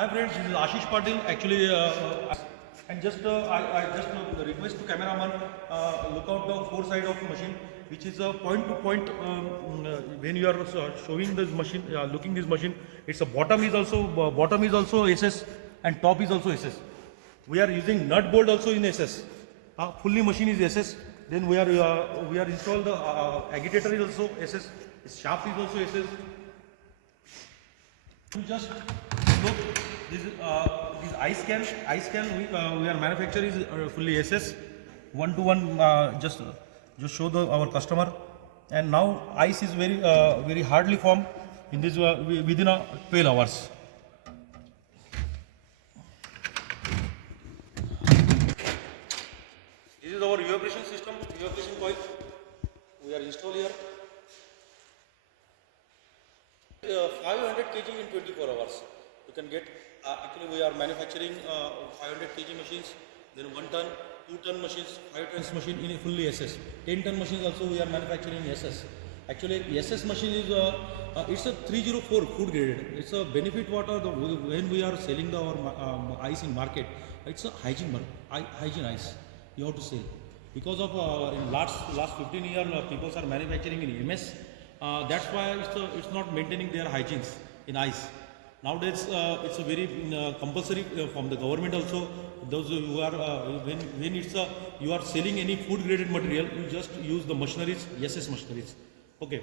Hi friends, this is Ashish Patil. Actually, and just I just request to cameraman look out the four side of machine, which is a point to point. When you are showing this machine, looking this machine, it's a bottom is also SS and top is also SS. We are using nut bolt also in SS. Fully machine is SS. Then we are installed the agitator is also SS. Shaft is also SS. You just look this ice can we are manufacturer is fully SS one to one. Just show the our customer, and now ice is very hardly formed in this within 12 hours. This is our evaporation system, evaporation coil. We are installed here. 500 kg in 24 hours. You can get, actually we are manufacturing 500 kg machines, then 1 ton, 2 ton machines, 5 tons machine in a fully SS. 10 ton machines also we are manufacturing SS. Actually SS machine is, it's a 304 food graded. It's a benefit water when we are selling our ice in market. It's a hygiene ice you have to sell. Because of in last 15 years people are manufacturing in MS. That's why it's not maintaining their hygienes in ice. Nowadays, it's a very compulsory from the government also. Those who are when it's you are selling any food graded material, you just use the machineries, SS machineries. Okay.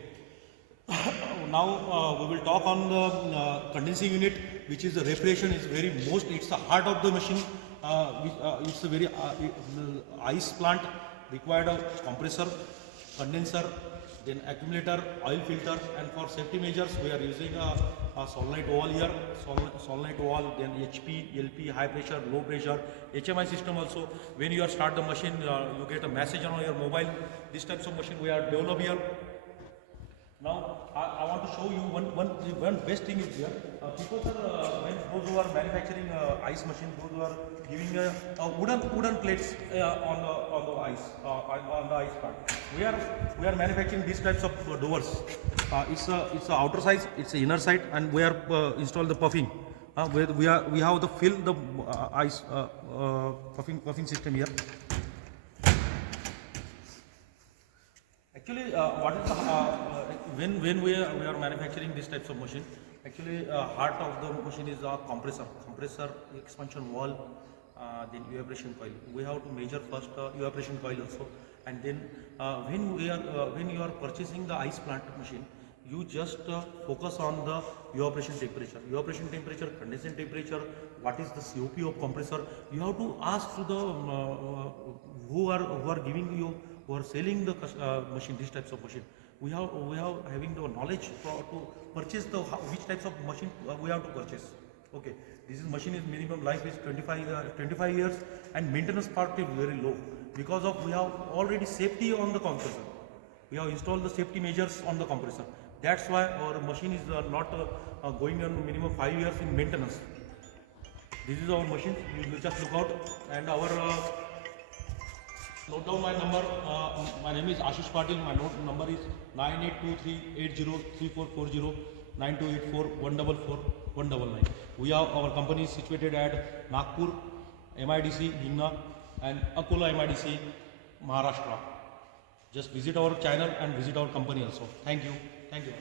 Now we will talk on the condensing unit, which is the refrigeration. Is very most. It's the heart of the machine. It's a very ice plant required a compressor, condenser, then accumulator, oil filter, and for safety measures we are using a solenoid valve here, solenoid valve, then HP, LP, high pressure, low pressure, HMI system also. When you start the machine, you get a message on your mobile. These types of machine we are developed here. Now I want to show you one best thing is here. People are when those who are manufacturing ice machine, those who are giving wooden plates on the ice on the ice part. We are manufacturing these types of doors. It's a outer side, it's a inner side, and we are install the puffing. We have to fill the ice puffing system here. Actually, what is the when we are manufacturing these types of machine? Actually, heart of the machine is a compressor, expansion valve, then evaporation coil. We have to measure first evaporation coil also, and then when you are purchasing the ice plant machine, you just focus on the evaporation temperature, condensation temperature, what is the COP of compressor. You have to ask to the who are giving you, who are selling the machine, these types of machine. We have having the knowledge to purchase the which types of machine we have to purchase. Okay, this is machine is minimum life is 25 years, and maintenance part is very low because of we have already safety on the compressor. We have installed the safety measures on the compressor. That's why our machine is not going on minimum 5 years in maintenance. This is our machine. You will just look out, and our note down my number. My name is Ashish Patil. My number is 9823803440, 9284144199. We have our company is situated at Nagpur, MIDC, Hingna, and Akola MIDC, Maharashtra. Just visit our channel and visit our company also. Thank you. Thank you.